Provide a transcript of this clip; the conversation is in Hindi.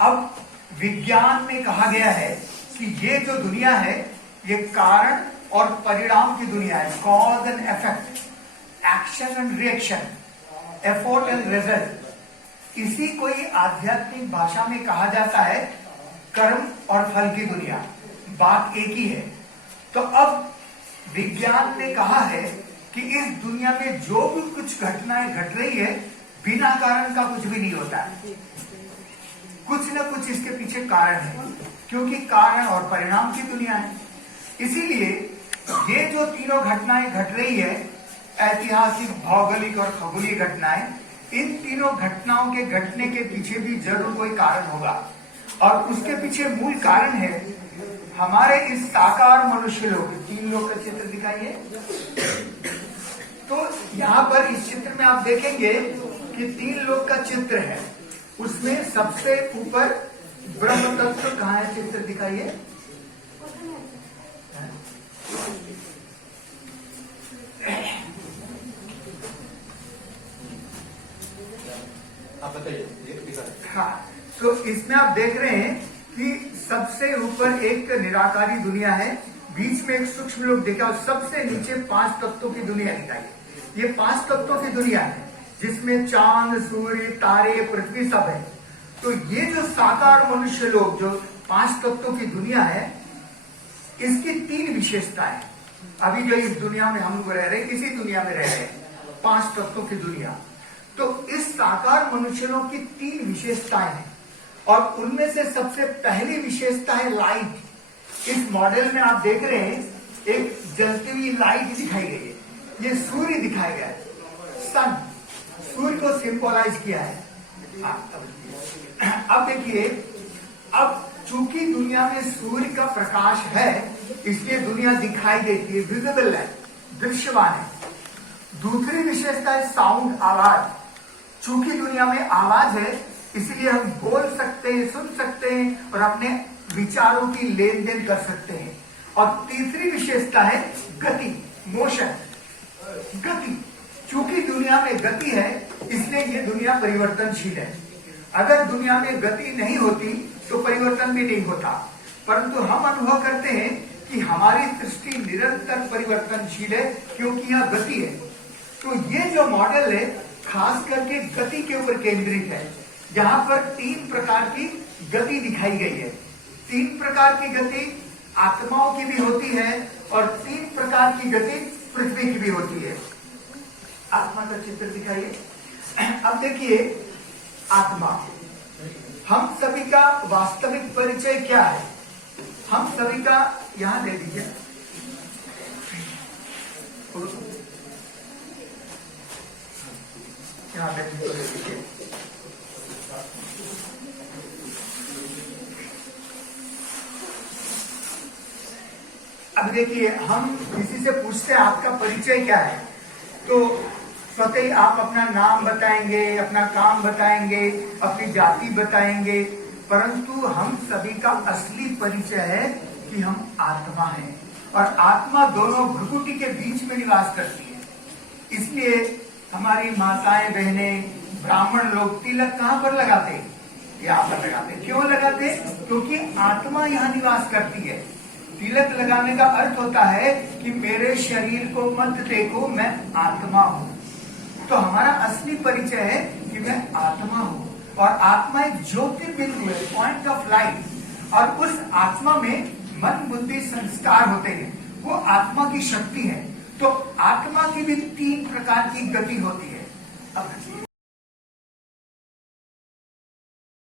अब विज्ञान में कहा गया है कि ये जो दुनिया है ये कारण और परिणाम की दुनिया है। Cause and effect, action and reaction, effort and result. इसी को ही आध्यात्मिक भाषा में कहा जाता है कर्म और फल की दुनिया। बात एक ही है। तो अब विज्ञान ने कहा है कि इस दुनिया में जो भी कुछ घटनाएं घट रही है बिना कारण का कुछ भी नहीं होता है। कुछ न कुछ इसके पीछे कारण है, क्योंकि कारण और परिणाम की दुनिया है। इसीलिए ये जो तीनों घटनाएं घट रही है, ऐतिहासिक, भौगोलिक और खगोलीय घटनाएं, इन तीनों घटनाओं के घटने के पीछे भी जरूर कोई कारण होगा। और उसके पीछे मूल कारण है हमारे इस साकार मनुष्य लोग। तीन लोग का चित्र दिखाइए। तो यहाँ पर इस चित्र में आप देखेंगे कि तीन लोग का चित्र है। उसमें सबसे ऊपर ब्रह्म तत्व कहाँ है? चित्र दिखाइए। आप बताइए। हाँ, तो इसमें आप देख रहे हैं कि सबसे ऊपर एक निराकारी दुनिया है, बीच में एक सूक्ष्म लोक देखा, और सबसे नीचे 5 तत्वों की दुनिया दिखाई। ये 5 तत्वों की दुनिया है जिसमें चांद, सूर्य, तारे, पृथ्वी सब है। तो ये जो साकार मनुष्य लोग, जो 5 तत्वों की दुनिया है, इसकी 3 विशेषताएं। अभी जो इस दुनिया में हम लोग रह रहे हैं, इसी दुनिया में रह रहे हैं, 5 तत्वों की दुनिया। तो इस साकार मनुष्यों की 3 विशेषताएं हैं, और उनमें से सबसे पहली विशेषता है लाइट। इस मॉडल में आप देख रहे हैं एक जलती हुई लाइट दिखाई गई है। ये सूर्य दिखाया गया है, सन, सूर्य को सिंबलाइज किया है। अब देखिए, अब चूंकि दुनिया में सूर्य का प्रकाश है, इसलिए दुनिया दिखाई देती है, विजिबल है, दृश्यमान है। दूसरी विशेषता है साउंड, आवाज। चूंकि दुनिया में आवाज है, इसलिए हम बोल सकते हैं, सुन सकते हैं और अपने विचारों की लेन देन कर सकते हैं। और तीसरी विशेषता है गति, मोशन, गति। चूंकि दुनिया में गति है, इसलिए ये दुनिया परिवर्तनशील है। अगर दुनिया में गति नहीं होती तो परिवर्तन भी नहीं होता, परंतु हम अनुभव करते हैं कि हमारी दृष्टि निरंतर परिवर्तनशील है, क्योंकि यह गति है। तो ये जो मॉडल है खास करके गति के ऊपर केंद्रित है, जहां पर 3 प्रकार की गति दिखाई गई है। 3 प्रकार की गति आत्माओं की भी होती है और 3 प्रकार की गति पृथ्वी की भी होती है। आत्मा का चित्र दिखाइए। अब देखिए, आत्मा, हम सभी का वास्तविक परिचय क्या है? हम सभी का, यहां दे दीजिए, यहां दे दीजिए। अब देखिए, हम किसी से पूछते हैं आपका परिचय क्या है, तो स्वतः ही आप अपना नाम बताएंगे, अपना काम बताएंगे, अपनी जाति बताएंगे, परंतु हम सभी का असली परिचय है कि हम आत्मा हैं, और आत्मा दोनों भ्रुकुटी के बीच में निवास करती है। इसलिए हमारी माताएं, बहनें, ब्राह्मण लोग तिलक कहाँ पर लगाते हैं? यहाँ पर लगाते। क्यों लगाते? क्योंकि आत्मा यहाँ निवास करती है। तिलक लगाने का अर्थ होता है कि मेरे शरीर को मत देखो, मैं आत्मा हूँ। तो हमारा असली परिचय है कि मैं आत्मा हूँ, और आत्मा एक ज्योतिर्बिंदु है, पॉइंट ऑफ लाइट। और उस आत्मा में मन, बुद्धि, संस्कार होते हैं, वो आत्मा की शक्ति है। तो आत्मा की भी 3 प्रकार की गति होती है। अब